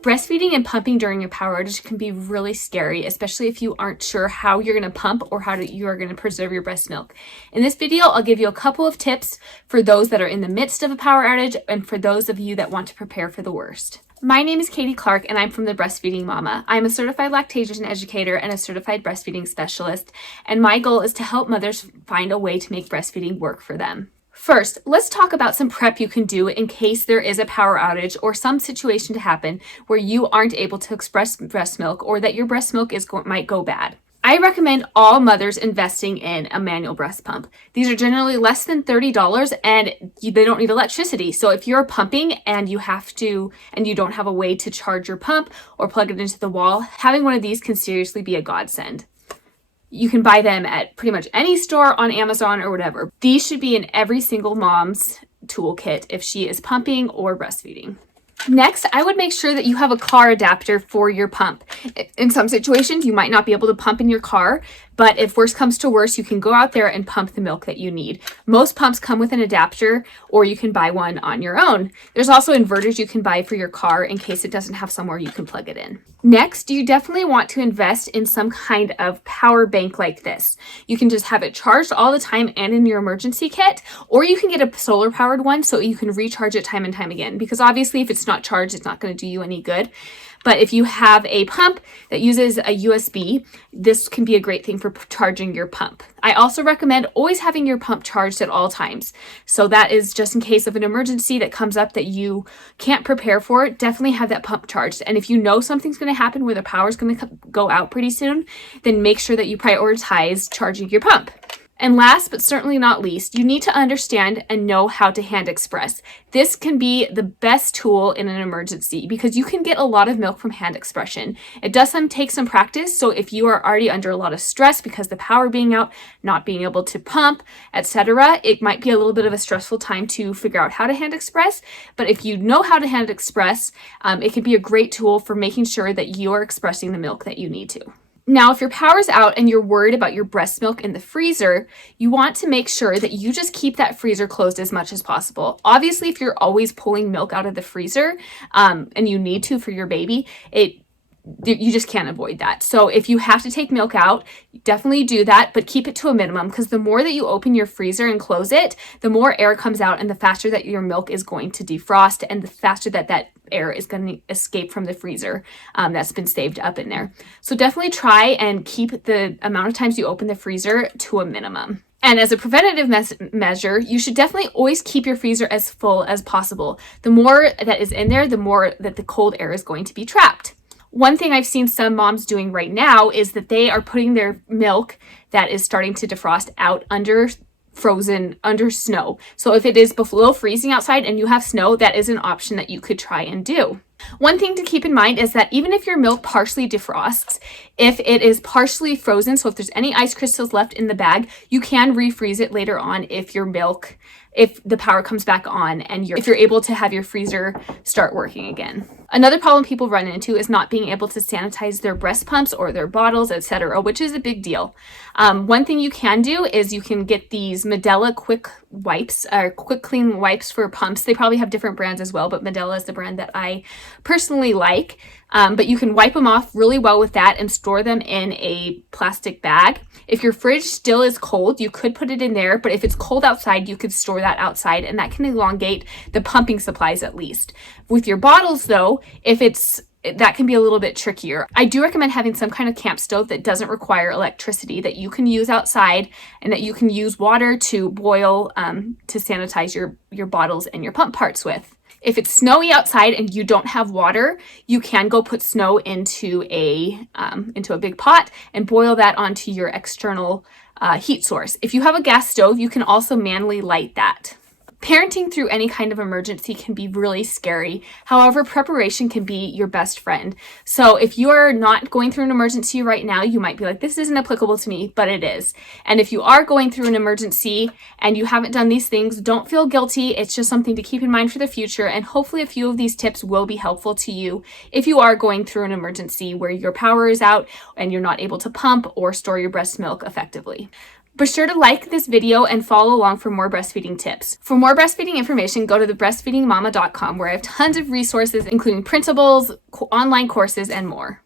Breastfeeding and pumping during a power outage can be really scary, especially if you aren't sure how you're going to pump or you are going to preserve your breast milk. In this video, I'll give you a couple of tips for those that are in the midst of a power outage and for those of you that want to prepare for the worst. My name is Katie Clark and I'm from the Breastfeeding Mama. I'm a certified lactation educator and a certified breastfeeding specialist, and my goal is to help mothers find a way to make breastfeeding work for them. First, let's talk about some prep you can do in case there is a power outage or some situation to happen where you aren't able to express breast milk or that your breast milk might go bad. I recommend all mothers investing in a manual breast pump. These are generally less than $30 and they don't need electricity. So if you're pumping and you don't have a way to charge your pump or plug it into the wall, having one of these can seriously be a godsend. You can buy them at pretty much any store on Amazon or whatever. These should be in every single mom's toolkit if she is pumping or breastfeeding. Next, I would make sure that you have a car adapter for your pump. In some situations, you might not be able to pump in your car, but if worse comes to worse, you can go out there and pump the milk that you need. Most pumps come with an adapter, or you can buy one on your own. There's also inverters you can buy for your car in case it doesn't have somewhere you can plug it in. Next, you definitely want to invest in some kind of power bank like this. You can just have it charged all the time and in your emergency kit, or you can get a solar powered one so you can recharge it time and time again, because obviously if it's not charged, it's not going to do you any good. But if you have a pump that uses a USB, this can be a great thing for charging your pump. I also recommend always having your pump charged at all times. So that is just in case of an emergency that comes up that you can't prepare for, definitely have that pump charged. And if you know something's going to happen where the power is going to go out pretty soon, then make sure that you prioritize charging your pump. And last but certainly not least, you need to understand and know how to hand express. This can be the best tool in an emergency because you can get a lot of milk from hand expression. It does take some practice, so if you are already under a lot of stress because the power being out, not being able to pump, etc., it might be a little bit of a stressful time to figure out how to hand express. But if you know how to hand express, it can be a great tool for making sure that you are expressing the milk that you need to. Now, if your power's out and you're worried about your breast milk in the freezer, you want to make sure that you just keep that freezer closed as much as possible. Obviously, if you're always pulling milk out of the freezer and you need to for your baby, you just can't avoid that. So if you have to take milk out, definitely do that, but keep it to a minimum, because the more that you open your freezer and close it, the more air comes out and the faster that your milk is going to defrost and the faster that air is going to escape from the freezer that's been saved up in there. So definitely try and keep the amount of times you open the freezer to a minimum. And as a preventative measure, you should definitely always keep your freezer as full as possible. The more that is in there, the more that the cold air is going to be trapped. One thing I've seen some moms doing right now is that they are putting their milk that is starting to defrost out under snow. So if it is below freezing outside and you have snow, that is an option that you could try and do. One thing to keep in mind is that even if your milk partially defrosts, if it is partially frozen, so if there's any ice crystals left in the bag, you can refreeze it later on if the power comes back on and if you're able to have your freezer start working again. Another problem people run into is not being able to sanitize their breast pumps or their bottles, etc., which is a big deal. One thing you can do is you can get these Medela quick wipes, or quick clean wipes for pumps. They probably have different brands as well, but Medela is the brand that I personally like. But you can wipe them off really well with that and store them in a plastic bag. If your fridge still is cold, you could put it in there, but if it's cold outside, you could store that outside, and that can elongate the pumping supplies at least. With your bottles though, that can be a little bit trickier. I do recommend having some kind of camp stove that doesn't require electricity, that you can use outside and that you can use water to boil to sanitize your bottles and your pump parts with. If it's snowy outside and you don't have water, you can go put snow into a big pot and boil that onto your external heat source. If you have a gas stove, you can also manually light that. Parenting through any kind of emergency can be really scary. However, preparation can be your best friend. So if you are not going through an emergency right now, you might be like, this isn't applicable to me, but it is. And if you are going through an emergency and you haven't done these things, don't feel guilty. It's just something to keep in mind for the future. And hopefully a few of these tips will be helpful to you if you are going through an emergency where your power is out and you're not able to pump or store your breast milk effectively. Be sure to like this video and follow along for more breastfeeding tips. For more breastfeeding information, go to thebreastfeedingmama.com, where I have tons of resources, including printables, online courses, and more.